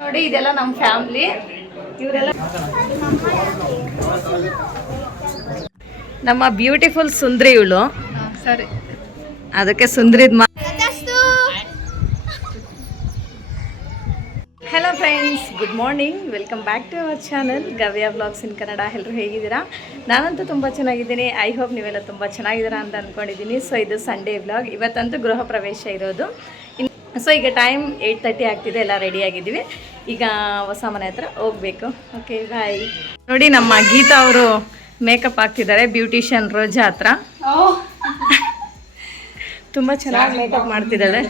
ನೋಡಿ ಇದೆಲ್ಲ ನಮ್ಮ ಫ್ಯಾಮಿಲಿ. ಇವರೆಲ್ಲ ನಮ್ಮ ಬ್ಯೂಟಿಫುಲ್ ಸುಂದ್ರಿ ಇವಳು. ಸರಿ, ಅದಕ್ಕೆ ಸುಂದ್ರಿದ್ hello friends, good morning, welcome back to our channel Gavya vlogs in Kannada. ಎಲ್ಲರೂ ಹೇಗಿದ್ದೀರಾ? ನಾನಂತೂ ತುಂಬ ಚೆನ್ನಾಗಿದ್ದೀನಿ. ಐ ಹೋಪ್ ನೀವೆಲ್ಲ ತುಂಬ ಚೆನ್ನಾಗಿದ್ದೀರಾ ಅಂತ ಅಂದ್ಕೊಂಡಿದ್ದೀನಿ. ಸೊ ಇದು ಸಂಡೇ ವ್ಲಾಗ್. ಇವತ್ತಂತೂ ಗೃಹ ಪ್ರವೇಶ ಇರೋದು. ಸೊ ಈಗ ಟೈಮ್ 8:30 ಆಗ್ತಿದೆ. ಎಲ್ಲ ರೆಡಿಯಾಗಿದ್ದೀವಿ. ಈಗ ಹೊಸ ಮನೆ ಹತ್ರ ಹೋಗಬೇಕು. ಓಕೆ, ಬಾಯ್. ನೋಡಿ ನಮ್ಮ ಗೀತಾ ಅವರು ಮೇಕಪ್ ಆಗ್ತಿದ್ದಾರೆ ಬ್ಯೂಟಿಷಿಯನ್ ರೋಜಾ ಹತ್ರ. ತುಂಬ ಚೆನ್ನಾಗಿ ಮೇಕಪ್ ಮಾಡ್ತಿದ್ದಾಳೆ.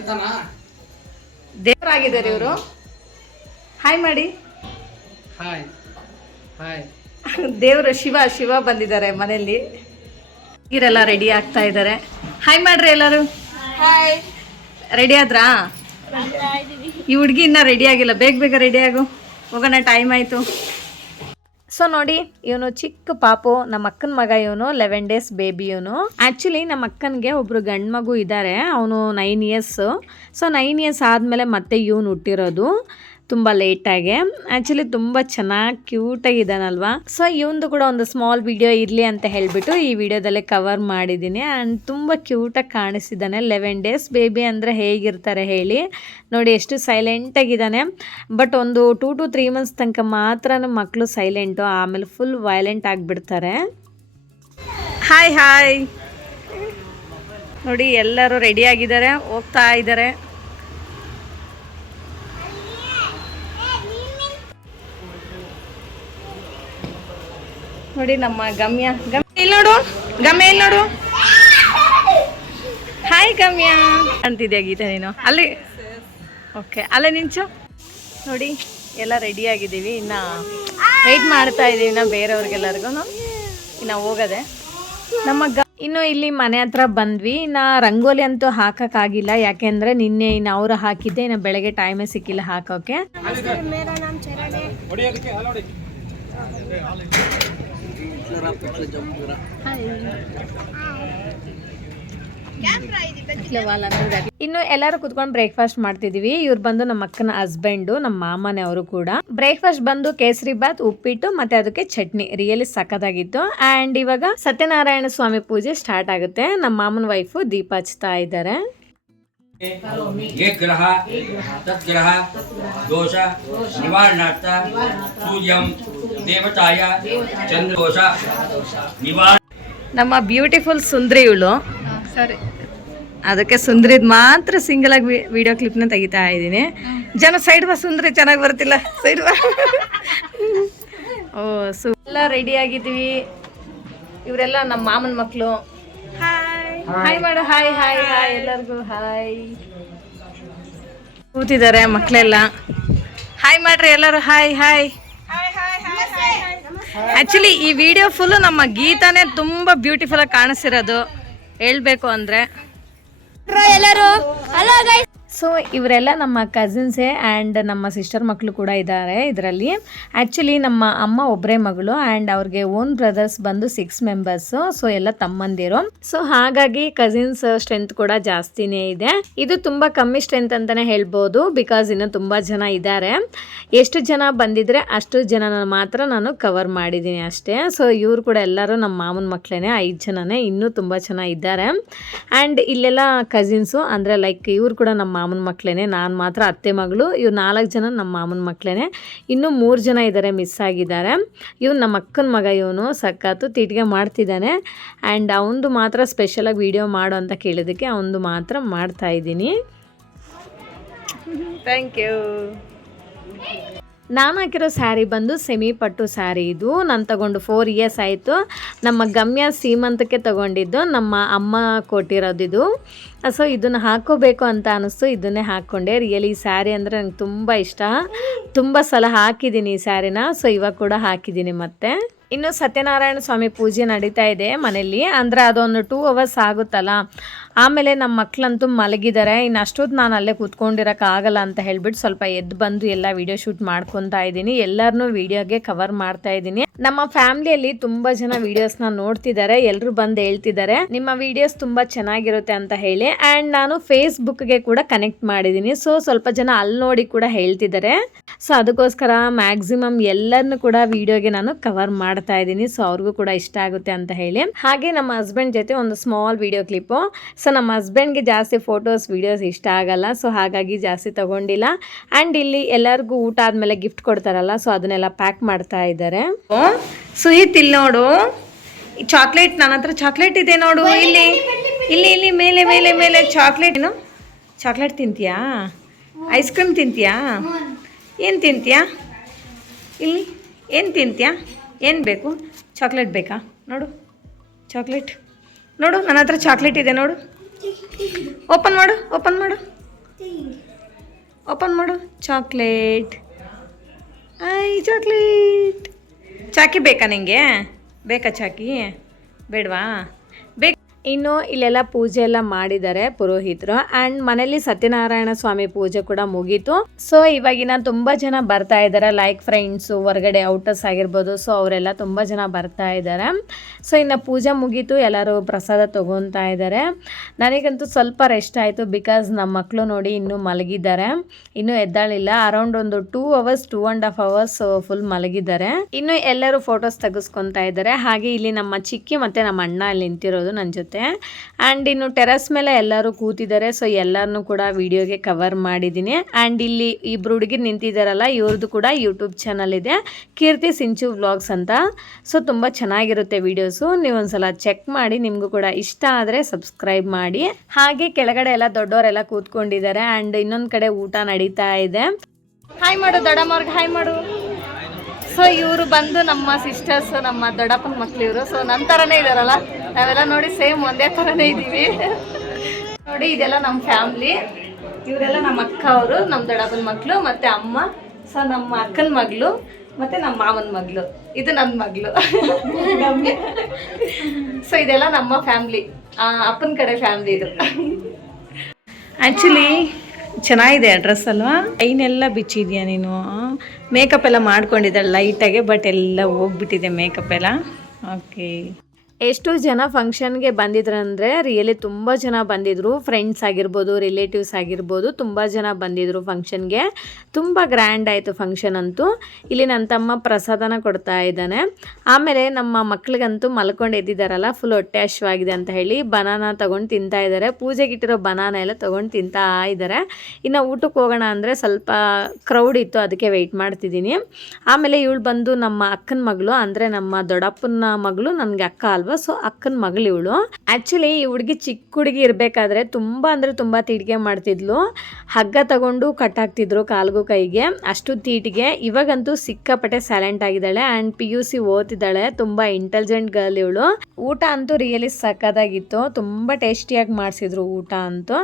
ದೇವರಾಗಿದ್ದಾರೆ ಇವರು. ಹಾಯ್ ಮಾಡಿ. Hi hi. ದೇವರು ಶಿವ ಬಂದಿದ್ದಾರೆ ಮನೆಯಲ್ಲಿ. ಇವರೆಲ್ಲ ರೆಡಿ ಆಗ್ತಾ ಇದ್ದಾರೆ. ಹಾಯ್ ಮಾಡ್ರಿ ಎಲ್ಲರೂ. ಹಾಯ್. ರೆಡಿ ಆದ್ರಾ? ಈ ಹುಡುಗಿ ಇನ್ನೂ ರೆಡಿ ಆಗಿಲ್ಲ. ಬೇಗ ರೆಡಿ ಆಗು, ಹೋಗೋಣ, ಟೈಮ್ ಆಯಿತು. ಸೊ ನೋಡಿ, ಇವನು ಚಿಕ್ಕ ಪಾಪು, ನಮ್ಮ ಅಕ್ಕನ ಮಗ. ಇವನು 11 days ಬೇಬಿ. ಇವನು ಆ್ಯಕ್ಚುಲಿ ನಮ್ಮ ಅಕ್ಕನಿಗೆ ಒಬ್ಬರು ಗಂಡು ಮಗು ಇದ್ದಾರೆ. ಅವನು 9 years. ಸೊ 9 years ಆದಮೇಲೆ ಮತ್ತೆ ಇವನು ಹುಟ್ಟಿರೋದು ತುಂಬ ಲೇಟಾಗೆ. ಆ್ಯಕ್ಚುಲಿ ತುಂಬ ಚೆನ್ನಾಗಿ ಕ್ಯೂಟಾಗಿದ್ದಾನಲ್ವಾ. ಸೊ ಇವಂದು ಕೂಡ ಒಂದು ಸ್ಮಾಲ್ ವಿಡಿಯೋ ಇರಲಿ ಅಂತ ಹೇಳಿಬಿಟ್ಟು ಈ ವಿಡಿಯೋದಲ್ಲೇ ಕವರ್ ಮಾಡಿದ್ದೀನಿ. ಆ್ಯಂಡ್ ತುಂಬ ಕ್ಯೂಟಾಗಿ ಕಾಣಿಸಿದ್ದಾನೆ. 11 days ಬೇಬಿ ಅಂದರೆ ಹೇಗಿರ್ತಾರೆ ಹೇಳಿ. ನೋಡಿ ಎಷ್ಟು ಸೈಲೆಂಟಾಗಿದ್ದಾನೆ. ಬಟ್ ಒಂದು 2 to 3 months ತನಕ ಮಾತ್ರ ಮಕ್ಕಳು ಸೈಲೆಂಟು, ಆಮೇಲೆ ಫುಲ್ ವೈಲೆಂಟ್ ಆಗಿಬಿಡ್ತಾರೆ. ಹಾಯ್. ನೋಡಿ ಎಲ್ಲರೂ ರೆಡಿಯಾಗಿದ್ದಾರೆ, ಹೋಗ್ತಾ ಇದ್ದಾರೆ. ನೋಡಿ ನಮ್ಮ ಗಮ್ಯ ಇಲ್ಲಿ ನೋಡು. ಹಾಯ್ ಗಮ್ಯ ಅಂತಿದ್ಯಾ ಗೀತಾ ನೀನು? ಅಲ್ಲಿ ಓಕೆ, ಅಲ್ಲೇ ನಿಂಚು. ನೋಡಿ ಎಲ್ಲ ರೆಡಿಯಾಗಿದ್ದೀವಿ. ಇನ್ನು ವೆಯ್ಟ್ ಮಾಡ್ತಾ ಇದ್ದೀವಿ ಇನ್ನು ಬೇರೆಯವ್ರಿಗೆಲ್ಲರಿಗೂ. ಇನ್ನು ಹೋಗೋದೆ ಇನ್ನು ಇಲ್ಲಿ ಮನೆ ಹತ್ರ ಬಂದ್ವಿ. ಇನ್ನು ರಂಗೋಲಿ ಅಂತೂ ಹಾಕೋಕ್ಕಾಗಿಲ್ಲ, ಯಾಕೆಂದರೆ ನಿನ್ನೆ ಇನ್ನು ಅವರು ಹಾಕಿದ್ದೆ. ಇನ್ನು ಬೆಳಗ್ಗೆ ಟೈಮೇ ಸಿಕ್ಕಿಲ್ಲ ಹಾಕೋಕ್ಕೆ. ಇನ್ನು ಎಲ್ಲರೂ ಕುತ್ಕೊಂಡು ಬ್ರೇಕ್ಫಾಸ್ಟ್ ಮಾಡ್ತಿದೀವಿ. ಇವ್ರು ಬಂದು ನಮ್ಮ ಅಕ್ಕನ ಹಸ್ಬೆಂಡು, ನಮ್ಮ ಮಾಮನೆ ಅವರು ಕೂಡ. ಬ್ರೇಕ್ಫಾಸ್ಟ್ ಬಂದು ಕೇಸರಿ ಬಾತ್, ಉಪ್ಪಿಟ್ಟು ಮತ್ತೆ ಅದಕ್ಕೆ ಚಟ್ನಿ. ರಿಯಲಿ ಸಖತ್ತಾಗಿತ್ತು. ಅಂಡ್ ಇವಾಗ ಸತ್ಯನಾರಾಯಣ ಸ್ವಾಮಿ ಪೂಜೆ ಸ್ಟಾರ್ಟ್ ಆಗುತ್ತೆ. ನಮ್ಮ ಮಾಮನ ವೈಫು ದೀಪ ಹಚ್ತಾ ಇದ್ದಾರೆ. ಗ್ರಹ ತದ್ಗ್ರಹ ದೋಷ ನಿವಾರಣಾರ್ಥ ಸೂರ್ಯಂ ದೇವತಾಯ ಚಂದ್ರದೋಷ ನಿವಾರ. ನಮ್ಮ ಬ್ಯೂಟಿಫುಲ್ ಸುಂದ್ರಿ ಇವಳು. ಸರಿ, ಅದಕ್ಕೆ ಸುಂದ್ರಿದ್ ಮಾತ್ರ ಸಿಂಗಲ್ ಆಗಿ ವಿಡಿಯೋ ಕ್ಲಿಪ್ನ ತೆಗಿತಾ ಇದ್ದೀನಿ. ಜನ ಸೈಡ್ ಬಾ, ಸುಂದ್ರಿ ಚೆನ್ನಾಗಿ ಬರ್ತಿಲ್ಲ, ಸೈಡ್ ಬಾ. ಎಲ್ಲ ರೆಡಿ ಆಗಿದ್ದೀವಿ. ಇವರೆಲ್ಲ ನಮ್ಮ ಮಾಮನ ಮಕ್ಕಳು. ಹಾಯ್ ಮಾಡು. ಹಾಯ್ ಎಲ್ಲರಿಗೂ ಹಾಯ್. ಕೂತಿದ್ದಾರೆ ಮಕ್ಕಳೆಲ್ಲ. ಹಾಯ್ ಮಾಡ್ರಿ ಎಲ್ಲರೂ. ಹಾಯ್. ಆ್ಯಕ್ಚುಲಿ ಈ ವಿಡಿಯೋ ಫುಲ್ಲು ನಮ್ಮ ಗೀತಾನೇ ತುಂಬ ಬ್ಯೂಟಿಫುಲ್ ಆಗಿ ಕಾಣಿಸಿರೋದು ಹೇಳ್ಬೇಕು ಅಂದರೆ. ಸೊ ಇವರೆಲ್ಲ ನಮ್ಮ ಕಸಿನ್ಸೇ ಆ್ಯಂಡ್ ನಮ್ಮ ಸಿಸ್ಟರ್ ಮಕ್ಕಳು ಕೂಡ ಇದ್ದಾರೆ ಇದರಲ್ಲಿ. ಆ್ಯಕ್ಚುಲಿ ನಮ್ಮ ಅಮ್ಮ ಒಬ್ಬರೇ ಮಗಳು ಆ್ಯಂಡ್ ಅವ್ರಿಗೆ ಓನ್ ಬ್ರದರ್ಸ್ ಬಂದು 6 members. ಸೊ ಎಲ್ಲ ತಮ್ಮಂದಿರು. ಸೊ ಹಾಗಾಗಿ ಕಸಿನ್ಸ್ ಸ್ಟ್ರೆಂತ್ ಕೂಡ ಜಾಸ್ತಿನೇ ಇದೆ. ಇದು ತುಂಬ ಕಮ್ಮಿ ಸ್ಟ್ರೆಂತ್ ಅಂತಲೇ ಹೇಳ್ಬೋದು, ಬಿಕಾಸ್ ಇನ್ನು ತುಂಬ ಜನ ಇದ್ದಾರೆ. ಎಷ್ಟು ಜನ ಬಂದಿದ್ರೆ ಅಷ್ಟು ಜನ ಮಾತ್ರ ನಾನು ಕವರ್ ಮಾಡಿದ್ದೀನಿ ಅಷ್ಟೇ. ಸೊ ಇವರು ಕೂಡ ಎಲ್ಲರೂ ನಮ್ಮ ಮಾಮನ ಮಕ್ಕಳೇ, 5 ಜನನೇ. ಇನ್ನೂ ತುಂಬ ಜನ ಇದ್ದಾರೆ. ಆ್ಯಂಡ್ ಇಲ್ಲೆಲ್ಲ ಕಸಿನ್ಸು ಅಂದರೆ ಲೈಕ್ ಇವ್ರು ಕೂಡ ನಮ್ಮ ಮಾಮನ ಮಕ್ಕಳೇ. ನಾನು ಮಾತ್ರ ಅತ್ತೆ ಮಗಳು. ಇವ್ರು 4 ಜನ ನಮ್ಮ ಮಾಮನ ಮಕ್ಕಳೇ. ಇನ್ನೂ 3 ಜನ ಇದ್ದಾರೆ, ಮಿಸ್ ಆಗಿದ್ದಾರೆ. ಇವ್ನು ನಮ್ಮ ಅಕ್ಕನ ಮಗ. ಇವನು ಸಖತ್ತು ತೀಟಿಗೆ ಮಾಡ್ತಿದ್ದಾನೆ. ಆ್ಯಂಡ್ ಅವನದು ಮಾತ್ರ ಸ್ಪೆಷಲಾಗಿ ವಿಡಿಯೋ ಮಾಡು ಅಂತ ಕೇಳಿದ್ದಕ್ಕೆ ಅವನದು ಮಾತ್ರ ಮಾಡ್ತಾಯಿದ್ದೀನಿ. Thank you. ನಾನು ಹಾಕಿರೋ ಸ್ಯಾರಿ ಬಂದು ಸೆಮಿ ಪಟ್ಟು ಸ್ಯಾರಿ. ಇದು ನಾನು ತಗೊಂಡು 4 years ಆಯಿತು. ನಮ್ಮ ಗಮ್ಯ ಸೀಮಂತಕ್ಕೆ ತಗೊಂಡಿದ್ದು, ನಮ್ಮ ಅಮ್ಮ ಕೊಟ್ಟಿರೋದಿದು. ಸೊ ಇದನ್ನು ಹಾಕ್ಕೋಬೇಕು ಅಂತ ಅನ್ನಿಸ್ತು, ಇದನ್ನೇ ಹಾಕ್ಕೊಂಡೆ. ರಿಯಲಿ ಈ ಸ್ಯಾರಿ ಅಂದರೆ ನನಗೆ ತುಂಬ ಇಷ್ಟ. ತುಂಬ ಸಲ ಹಾಕಿದ್ದೀನಿ ಈ ಸ್ಯಾರಿನ. ಸೊ ಇವಾಗ ಕೂಡ ಹಾಕಿದ್ದೀನಿ. ಮತ್ತೆ ಇನ್ನು ಸತ್ಯನಾರಾಯಣ ಸ್ವಾಮಿ ಪೂಜೆ ನಡೀತಾ ಇದೆ ಮನೆಯಲ್ಲಿ. ಅಂದರೆ ಅದೊಂದು 2 hours ಆಗುತ್ತಲ್ಲ. ಆಮೇಲೆ ನಮ್ಮ ಮಕ್ಕಳಂತೂ ಮಲಗಿದ್ದಾರೆ. ಇನ್ನು ಅಷ್ಟೊತ್ತು ನಾನು ಅಲ್ಲೇ ಕೂತ್ಕೊಂಡಿರೋಕ್ಕಾಗಲ್ಲ ಅಂತ ಹೇಳ್ಬಿಟ್ಟು ಸ್ವಲ್ಪ ಎದ್ದು ಬಂದು ಎಲ್ಲ ವಿಡಿಯೋ ಶೂಟ್ ಮಾಡ್ಕೊತಾ ಇದ್ದೀನಿ. ಎಲ್ಲರನ್ನೂ ವಿಡಿಯೋಗೆ ಕವರ್ ಮಾಡ್ತಾ ಇದ್ದೀನಿ. ನಮ್ಮ ಫ್ಯಾಮಿಲಿಯಲ್ಲಿ ತುಂಬ ಜನ ವಿಡಿಯೋಸ್ನ ನೋಡ್ತಿದ್ದಾರೆ. ಎಲ್ಲರೂ ಬಂದು ಹೇಳ್ತಿದ್ದಾರೆ ನಿಮ್ಮ ವಿಡಿಯೋಸ್ ತುಂಬ ಚೆನ್ನಾಗಿರುತ್ತೆ ಅಂತ ಹೇಳಿ. ಆ್ಯಂಡ್ ನಾನು ಫೇಸ್ಬುಕ್ಗೆ ಕೂಡ ಕನೆಕ್ಟ್ ಮಾಡಿದ್ದೀನಿ. ಸೊ ಸ್ವಲ್ಪ ಜನ ಅಲ್ಲಿ ನೋಡಿ ಕೂಡ ಹೇಳ್ತಿದ್ದಾರೆ. ಸೊ ಅದಕ್ಕೋಸ್ಕರ ಮ್ಯಾಕ್ಸಿಮಮ್ ಎಲ್ಲರನ್ನು ಕೂಡ ವಿಡಿಯೋಗೆ ನಾನು ಕವರ್ ಮಾಡ್ತಾ ಇದ್ದೀನಿ. ಸೊ ಅವ್ರಿಗೂ ಕೂಡ ಇಷ್ಟ ಆಗುತ್ತೆ ಅಂತ ಹೇಳಿ. ಹಾಗೆ ನಮ್ಮ ಹಸ್ಬೆಂಡ್ ಜೊತೆ ಒಂದು ಸ್ಮಾಲ್ ವಿಡಿಯೋ ಕ್ಲಿಪ್ಪು. ಸೊ ನಮ್ಮ ಹಸ್ಬೆಂಡ್ಗೆ ಜಾಸ್ತಿ ಫೋಟೋಸ್ ವಿಡಿಯೋಸ್ ಇಷ್ಟ ಆಗಲ್ಲ. ಸೊ ಹಾಗಾಗಿ ಜಾಸ್ತಿ ತಗೊಂಡಿಲ್ಲ. ಆ್ಯಂಡ್ ಇಲ್ಲಿ ಎಲ್ಲರಿಗೂ ಊಟ ಆದಮೇಲೆ ಗಿಫ್ಟ್ ಕೊಡ್ತಾರಲ್ಲ, ಸೊ ಅದನ್ನೆಲ್ಲ ಪ್ಯಾಕ್ ಮಾಡ್ತಾ ಇದ್ದಾರೆ. ಸುಹಿತ್ ಇಲ್ಲಿ ನೋಡು, ಚಾಕ್ಲೇಟ್ ನನ್ನ ಹತ್ರ ಚಾಕ್ಲೇಟ್ ಇದೆ ನೋಡು. ಇಲ್ಲಿ ಇಲ್ಲಿ ಇಲ್ಲಿ ಮೇಲೆ ಮೇಲೆ ಮೇಲೆ ಚಾಕ್ಲೇಟ್. ಏನು ಚಾಕ್ಲೇಟ್ ತಿಂತೀಯಾ? ಐಸ್ ಕ್ರೀಮ್ ತಿಂತೀಯಾ? ಏನು ತಿಂತೀಯಾ? ಇಲ್ಲಿ ಏನು ತಿಂತೀಯಾ? ಏನು ಬೇಕು? ಚಾಕ್ಲೇಟ್ ಬೇಕಾ? ನೋಡು ಚಾಕ್ಲೇಟ್ ನೋಡು, ನನ್ನ ಹತ್ರ ಚಾಕ್ಲೇಟ್ ಇದೆ ನೋಡು. ಓಪನ್ ಮಾಡು, ಓಪನ್ ಮಾಡು, ಓಪನ್ ಮಾಡು. ಚಾಕ್ಲೇಟ್, ಐ ಚಾಕ್ಲೇಟ್. ಚಾಕಿ ಬೇಕಾ ನಿಂಗೆ? ಬೇಕಾ ಚಾಕಿ? ಬೇಡವಾ? ಬೇಕು. ಇನ್ನು ಇಲ್ಲೆಲ್ಲ ಪೂಜೆ ಎಲ್ಲ ಮಾಡಿದ್ದಾರೆ ಪುರೋಹಿತರು. ಆ್ಯಂಡ್ ಮನೇಲಿ ಸತ್ಯನಾರಾಯಣ ಸ್ವಾಮಿ ಪೂಜೆ ಕೂಡ ಮುಗೀತು. ಸೊ ಇವಾಗಿನ ತುಂಬ ಜನ ಬರ್ತಾ ಇದ್ದಾರೆ, ಲೈಕ್ ಫ್ರೆಂಡ್ಸು, ಹೊರಗಡೆ ಔಟರ್ಸ್ ಆಗಿರ್ಬೋದು. ಸೊ ಅವರೆಲ್ಲ ತುಂಬ ಜನ ಬರ್ತಾ ಇದ್ದಾರೆ. ಸೊ ಇನ್ನು ಪೂಜೆ ಮುಗೀತು, ಎಲ್ಲರೂ ಪ್ರಸಾದ ತೊಗೊತಾ ಇದ್ದಾರೆ. ನನಗಂತೂ ಸ್ವಲ್ಪ ರೆಸ್ಟ್ ಆಯಿತು, ಬಿಕಾಸ್ ನಮ್ಮ ಮಕ್ಕಳು ನೋಡಿ ಇನ್ನೂ ಮಲಗಿದ್ದಾರೆ, ಇನ್ನೂ ಎದ್ದಾಳಿಲ್ಲ. ಅರೌಂಡ್ ಒಂದು 2 hours 2.5 hours ಫುಲ್ ಮಲಗಿದ್ದಾರೆ. ಇನ್ನು ಎಲ್ಲರೂ ಫೋಟೋಸ್ ತೆಗೆಸ್ಕೊತಾ ಇದ್ದಾರೆ. ಹಾಗೆ ಇಲ್ಲಿ ನಮ್ಮ ಚಿಕ್ಕಿ ಮತ್ತು ನಮ್ಮ ಅಣ್ಣ ಅಲ್ಲಿ ನಿಂತಿರೋದು ನನ್ನ ಜೊತೆ. ಆ್ಯಂಡ್ ಇನ್ನು ಟೆರಸ್ ಮೇಲೆ ಎಲ್ಲರೂ ಕೂತಿದ್ದಾರೆ. ಸೊ ಎಲ್ಲರನ್ನೂ ಕೂಡ ವಿಡಿಯೋಗೆ ಕವರ್ ಮಾಡಿದ್ದೀನಿ. ಆ್ಯಂಡ್ ಇಲ್ಲಿ ಇಬ್ರು ಹುಡುಗಿರು ನಿಂತಿದ್ದಾರಲ್ಲ, ಇವ್ರದ್ದು ಕೂಡ ಯೂಟ್ಯೂಬ್ ಚಾನಲ್ ಇದೆ, ಕೀರ್ತಿ ಸಿಂಚು ವ್ಲಾಗ್ಸ್ ಅಂತ. ಸೊ ತುಂಬ ಚೆನ್ನಾಗಿರುತ್ತೆ ವಿಡಿಯೋಸು, ನೀವೊಂದ್ಸಲ ಚೆಕ್ ಮಾಡಿ. ನಿಮಗೂ ಕೂಡ ಇಷ್ಟ ಆದರೆ ಸಬ್ಸ್ಕ್ರೈಬ್ ಮಾಡಿ. ಹಾಗೆ ಕೆಳಗಡೆ ಎಲ್ಲ ದೊಡ್ಡವರೆಲ್ಲ ಕೂತ್ಕೊಂಡಿದ್ದಾರೆ. ಆ್ಯಂಡ್ ಇನ್ನೊಂದು ಕಡೆ ಊಟ ನಡೀತಾ ಇದೆ. ಹಾಯ್ ಮಾಡು ದೊಡ್ಡಮ್ಮವ್ರಿಗೆ, ಹಾಯ್ ಮಾಡು. ಸೊ ಇವರು ಬಂದು ನಮ್ಮ ಸಿಸ್ಟರ್ಸ್, ನಮ್ಮ ದೊಡ್ಡಪ್ಪನ ಮಕ್ಳು ಇವರು. ಸೊ ನನ್ನ ಥರನೇ ಇದ್ದಾರಲ್ಲ, ನಾವೆಲ್ಲ ನೋಡಿ ಸೇಮ್ ಒಂದೇ ಥರನೇ ಇದ್ದೀವಿ ನೋಡಿ. ಇದೆಲ್ಲ ನಮ್ಮ ಫ್ಯಾಮ್ಲಿ, ಇವರೆಲ್ಲ ನಮ್ಮ ಅಕ್ಕ ಅವರು, ನಮ್ಮ ದೊಡ್ಡಪ್ಪನ ಮಕ್ಕಳು ಮತ್ತು ಅಮ್ಮ. ಸೊ ನಮ್ಮ ಅಕ್ಕನ ಮಗಳು ಮತ್ತು ನಮ್ಮ ಮಾವನ ಮಗಳು, ಇದು ನನ್ನ ಮಗಳು. ಸೊ ಇದೆಲ್ಲ ನಮ್ಮ ಫ್ಯಾಮ್ಲಿ, ಅಪ್ಪನ ಕಡೆ ಫ್ಯಾಮ್ಲಿ ಇದು. ಆ್ಯಕ್ಚುಲಿ ಚೆನ್ನಾಗಿದೆ ಡ್ರೆಸ್ ಅಲ್ವಾ? ಐನೆಲ್ಲ ಬಿಚ್ಚಿದ್ಯಾ ನೀನು? ಮೇಕಪ್ ಎಲ್ಲ ಮಾಡ್ಕೊಂಡಿದ್ದಾಳೆ ಲೈಟಾಗೆ, ಬಟ್ ಎಲ್ಲ ಹೋಗ್ಬಿಟ್ಟಿದೆ ಮೇಕಪ್ ಎಲ್ಲ. ಓಕೆ. ಎಷ್ಟು ಜನ ಫಂಕ್ಷನ್ಗೆ ಬಂದಿದ್ರಂದರೆ ರಿಯಲಿ ತುಂಬ ಜನ ಬಂದಿದ್ದರು. ಫ್ರೆಂಡ್ಸ್ ಆಗಿರ್ಬೋದು, ರಿಲೇಟಿವ್ಸ್ ಆಗಿರ್ಬೋದು, ತುಂಬ ಜನ ಬಂದಿದ್ದರು ಫಂಕ್ಷನ್ಗೆ. ತುಂಬ ಗ್ರ್ಯಾಂಡ್ ಆಯಿತು ಫಂಕ್ಷನ್ ಅಂತೂ. ಇಲ್ಲಿ ನನ್ನ ತಮ್ಮ ಪ್ರಸಾದನ ಕೊಡ್ತಾ ಇದ್ದಾನೆ. ಆಮೇಲೆ ನಮ್ಮ ಮಕ್ಳಿಗಂತೂ ಮಲ್ಕೊಂಡು ಎದ್ದಿದ್ದಾರಲ್ಲ, ಫುಲ್ ಹೊಟ್ಟೆ ಹಶ್ವಾಗಿದೆ ಅಂತ ಹೇಳಿ ಬನಾನ ತೊಗೊಂಡು ತಿಂತಾ ಇದ್ದಾರೆ. ಪೂಜೆಗಿಟ್ಟಿರೋ ಬನಾನ ಎಲ್ಲ ತೊಗೊಂಡು ತಿಂತಾ ಇದ್ದಾರೆ. ಇನ್ನು ಊಟಕ್ಕೆ ಹೋಗೋಣ ಅಂದರೆ ಸ್ವಲ್ಪ ಕ್ರೌಡ್ ಇತ್ತು, ಅದಕ್ಕೆ ವೆಯ್ಟ್ ಮಾಡ್ತಿದ್ದೀನಿ. ಆಮೇಲೆ ಇವಳು ಬಂದು ನಮ್ಮ ಅಕ್ಕನ ಮಗಳು, ಅಂದರೆ ನಮ್ಮ ದೊಡ್ಡಪ್ಪನ ಮಗಳು, ನನಗೆ ಅಕ್ಕ ಅಲ್ವಾ, ಸೊ ಅಕ್ಕನ ಮಗಳು ಇವಳು. ಆ್ಯಕ್ಚುಲಿ ಈ ಹುಡುಗಿ ಚಿಕ್ಕ ಹುಡುಗಿ ಇರಬೇಕಾದ್ರೆ ತುಂಬ ಅಂದರೆ ತುಂಬ ತೀಟಿಗೆ ಮಾಡ್ತಿದ್ಲು. ಹಗ್ಗ ತಗೊಂಡು ಕಟ್ಟಾಕ್ತಿದ್ರು ಕಾಲ್ಗೂ ಕೈಗೆ, ಅಷ್ಟು ತೀಟಿಗೆ. ಇವಾಗಂತೂ ಸಿಕ್ಕಾಪಟ್ಟೆ ಸೈಲೆಂಟ್ ಆಗಿದ್ದಾಳೆ. And PUC ಓದ್ತಿದ್ದಾಳೆ. ತುಂಬ ಇಂಟೆಲಿಜೆಂಟ್ ಗರ್ಲ್ ಇವಳು. ಊಟ ಅಂತೂ ರಿಯಲಿ ಸಕ್ಕತ್ತಾಗಿತ್ತು, ತುಂಬ ಟೇಸ್ಟಿಯಾಗಿ ಮಾಡಿಸಿದ್ರು ಊಟ ಅಂತೂ.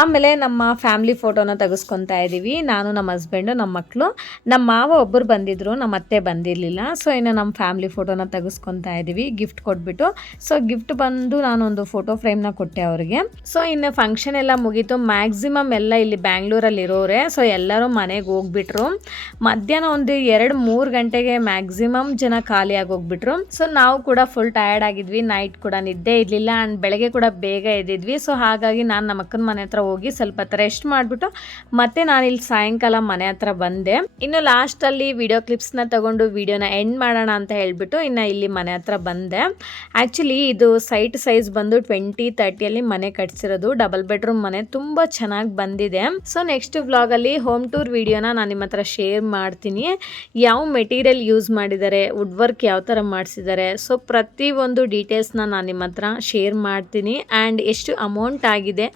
ಆಮೇಲೆ ನಮ್ಮ ಫ್ಯಾಮಿಲಿ ಫೋಟೋನ ತೆಗೆಸ್ಕೊತಾ ಇದ್ದೀವಿ, ನಾನು, ನಮ್ಮ ಹಸ್ಬೆಂಡು, ನಮ್ಮ ಮಕ್ಕಳು. ನಮ್ಮ ಮಾವ ಒಬ್ಬರು ಬಂದಿದ್ರು, ನಮ್ಮ ಅತ್ತೆ ಬಂದಿರಲಿಲ್ಲ. ಸೊ ಇನ್ನು ನಮ್ಮ ಫ್ಯಾಮಿಲಿ ಫೋಟೋನ ತೆಗೆಸ್ಕೊತಾ ಇದ್ದೀವಿ ಗಿಫ್ಟ್ ಕೊಟ್ಬಿಟ್ಟು. ಸೊ ಗಿಫ್ಟ್ ಬಂದು ನಾನೊಂದು ಫೋಟೋ ಫ್ರೇಮ್ನ ಕೊಟ್ಟೆ ಅವ್ರಿಗೆ. ಸೊ ಇನ್ನು ಫಂಕ್ಷನ್ ಎಲ್ಲ ಮುಗೀತು. ಮ್ಯಾಕ್ಸಿಮಮ್ ಎಲ್ಲ ಇಲ್ಲಿ ಬ್ಯಾಂಗ್ಳೂರಲ್ಲಿ ಇರೋರೆ. ಸೊ ಎಲ್ಲರೂ ಮನೆಗೆ ಹೋಗ್ಬಿಟ್ರು. ಮಧ್ಯಾಹ್ನ ಒಂದು 2-3 ಗಂಟೆಗೆ ಮ್ಯಾಕ್ಸಿಮಮ್ ಜನ ಖಾಲಿಯಾಗಿ ಹೋಗ್ಬಿಟ್ರು. ಸೊ ನಾವು ಕೂಡ ಫುಲ್ ಟಯರ್ಡ್ ಆಗಿದ್ವಿ, ನೈಟ್ ಕೂಡ ನಿದ್ದೆ ಇರಲಿಲ್ಲ. ಆ್ಯಂಡ್ ಬೆಳಗ್ಗೆ ಕೂಡ ಬೇಗ ಎದ್ದಿದ್ವಿ. ಸೊ ಹಾಗಾಗಿ ನಾನು ನಮ್ಮ ಅಕ್ಕನ ಮನೆ ಹತ್ರ ಹೋಗಿ ಸ್ವಲ್ಪ ಹೊತ್ತು ರೆಸ್ಟ್ ಮಾಡಿಬಿಟ್ಟು ಮತ್ತೆ ನಾನು ಇಲ್ಲಿ ಸಾಯಂಕಾಲ ಮನೆ ಹತ್ರ ಬಂದೆ. ಇನ್ನು ಲಾಸ್ಟಲ್ಲಿ ವಿಡಿಯೋ ಕ್ಲಿಪ್ಸ್ನ ತಗೊಂಡು ವಿಡಿಯೋನ ಎಂಡ್ ಮಾಡೋಣ ಅಂತ ಹೇಳ್ಬಿಟ್ಟು ಇನ್ನು ಇಲ್ಲಿ ಮನೆ ಹತ್ರ ಬಂದೆ. ಆ್ಯಕ್ಚುಲಿ ಇದು ಸೈಟ್ ಸೈಜ್ ಬಂದು 20-30 ಮನೆ ಕಟ್ಸಿರೋದು, ಡಬಲ್ ಬೆಡ್ರೂಮ್ ಮನೆ, ತುಂಬ ಚೆನ್ನಾಗಿ ಬಂದಿದೆ. ಸೊ ನೆಕ್ಸ್ಟ್ ವ್ಲಾಗಲ್ಲಿ ಹೋಮ್ ಟೂರ್ ವಿಡಿಯೋನ ನಾನು ನಿಮ್ಮ ಹತ್ರ ಶೇರ್ ಮಾಡ್ತೀನಿ. ಯಾವ ಮೆಟೀರಿಯಲ್ ಯೂಸ್ ಮಾಡಿದ್ದಾರೆ, ವುಡ್ ವರ್ಕ್ ಯಾವ ಥರ ಮಾಡಿಸಿದ್ದಾರೆ, ಸೊ ಪ್ರತಿಯೊಂದು ಡೀಟೇಲ್ಸ್ನ ನಾನು ನಿಮ್ಮ ಹತ್ರ ಶೇರ್ ಮಾಡ್ತೀನಿ. ಆ್ಯಂಡ್ ಎಷ್ಟು ಅಮೌಂಟ್ ಆಗಿದೆ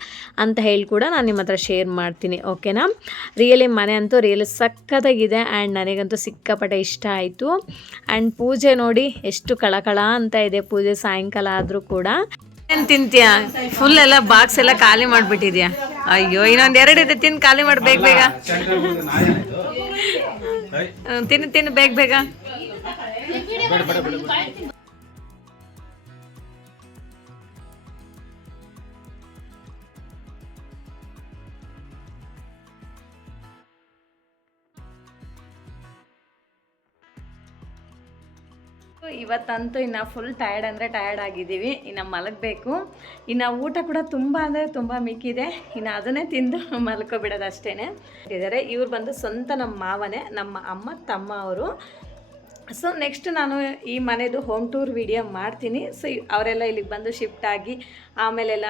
ಅಂತ ಹೇಳಿ ಕೂಡ ನಾನು ನಿಮ್ಮ ಹತ್ರ ಶೇರ್ ಮಾಡ್ತೀನಿ. ಓಕೆನಾ? ರಿಯಲಿ ಮನೆ ಅಂತೂ ರಿಯಲಿ ಸಕ್ಕತ್ತಾಗಿದೆ. ಆ್ಯಂಡ್ ನನಗಂತೂ ಸಿಕ್ಕಾಪಟ್ಟೆ ಇಷ್ಟ ಆಯಿತು. ಆ್ಯಂಡ್ ಪೂಜೆ ನೋಡಿ ಎಷ್ಟು ಕಳಕಳ ಅಂತ ಇದೆ ಪೂಜೆ ಸಾಯಂಕಾಲ ಆದರೂ ಕೂಡ. ಏನು ತಿಂತೀಯಾ? ಫುಲ್ ಎಲ್ಲ ಬಾಕ್ಸ್ ಎಲ್ಲ ಖಾಲಿ ಮಾಡಿಬಿಟ್ಟಿದ್ಯಾ? ಅಯ್ಯೋ, ಇನ್ನೊಂದು 2 ಇದೆ, ತಿನ್ನು ಖಾಲಿ ಮಾಡಿ ಬೇಗ ಬೇಗ. ತಿನ್ನು ಬೇಗ ಬೇಗ. ಇವತ್ತಂತೂ ಇನ್ನು ಫುಲ್ ಟಯರ್ಡ್ ಅಂದರೆ ಟಯರ್ಡ್ ಆಗಿದ್ದೀವಿ, ಇನ್ನು ಮಲಗಬೇಕು. ಇನ್ನು ಊಟ ಕೂಡ ತುಂಬ ಅಂದರೆ ತುಂಬ ಮಿಕ್ಕಿದೆ, ಇನ್ನು ಅದನ್ನೇ ತಿಂದು ಮಲ್ಕೊಬಿಡೋದು ಅಷ್ಟೇ. ಇದ್ದಾರೆ ಇವ್ರು ಬಂದು ಸ್ವಂತ ನಮ್ಮ ಮಾವನೇ, ನಮ್ಮ ಅಮ್ಮ ತಮ್ಮ ಅವರು. ಸೊ ನೆಕ್ಸ್ಟ್ ನಾನು ಈ ಮನೆದು ಹೋಮ್ ಟೂರ್ ವಿಡಿಯೋ ಮಾಡ್ತೀನಿ. ಸೊ ಅವರೆಲ್ಲ ಇಲ್ಲಿಗೆ ಬಂದು ಶಿಫ್ಟ್ ಆಗಿ ಆಮೇಲೆಲ್ಲ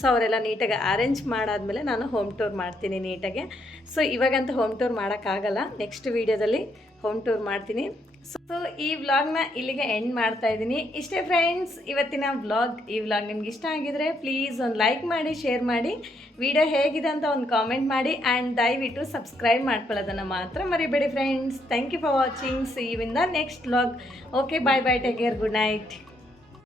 ಸೊ ಅವರೆಲ್ಲ ನೀಟಾಗಿ ಅರೇಂಜ್ ಮಾಡಾದ್ಮೇಲೆ ನಾನು ಹೋಮ್ ಟೂರ್ ಮಾಡ್ತೀನಿ ನೀಟಾಗೆ. ಸೊ ಇವಾಗಂತೂ ಹೋಮ್ ಟೂರ್ ಮಾಡೋಕ್ಕಾಗಲ್ಲ, ನೆಕ್ಸ್ಟ್ ವೀಡಿಯೋದಲ್ಲಿ ಹೋಮ್ ಟೂರ್ ಮಾಡ್ತೀನಿ. ಸೊ ಈ ವ್ಲಾಗ್ನ ಇಲ್ಲಿಗೆ ಎಂಡ್ ಮಾಡ್ತಾ ಇದ್ದೀನಿ. ಇಷ್ಟೇ ಫ್ರೆಂಡ್ಸ್ ಇವತ್ತಿನ ವ್ಲಾಗ್. ಈ ವ್ಲಾಗ್ ನಿಮ್ಗೆ ಇಷ್ಟ ಆಗಿದ್ರೆ ಪ್ಲೀಸ್ ಒಂದು ಲೈಕ್ ಮಾಡಿ, ಶೇರ್ ಮಾಡಿ, ವಿಡಿಯೋ ಹೇಗಿದೆ ಅಂತ ಒಂದು ಕಾಮೆಂಟ್ ಮಾಡಿ, ಆ್ಯಂಡ್ ದಯವಿಟ್ಟು ಸಬ್ಸ್ಕ್ರೈಬ್ ಮಾಡ್ಕೊಳ್ಳೋದನ್ನು ಮಾತ್ರ ಮರಿಬೇಡಿ friends. Thank you for watching. See you in the next vlog. Okay, bye bye, take care, good night.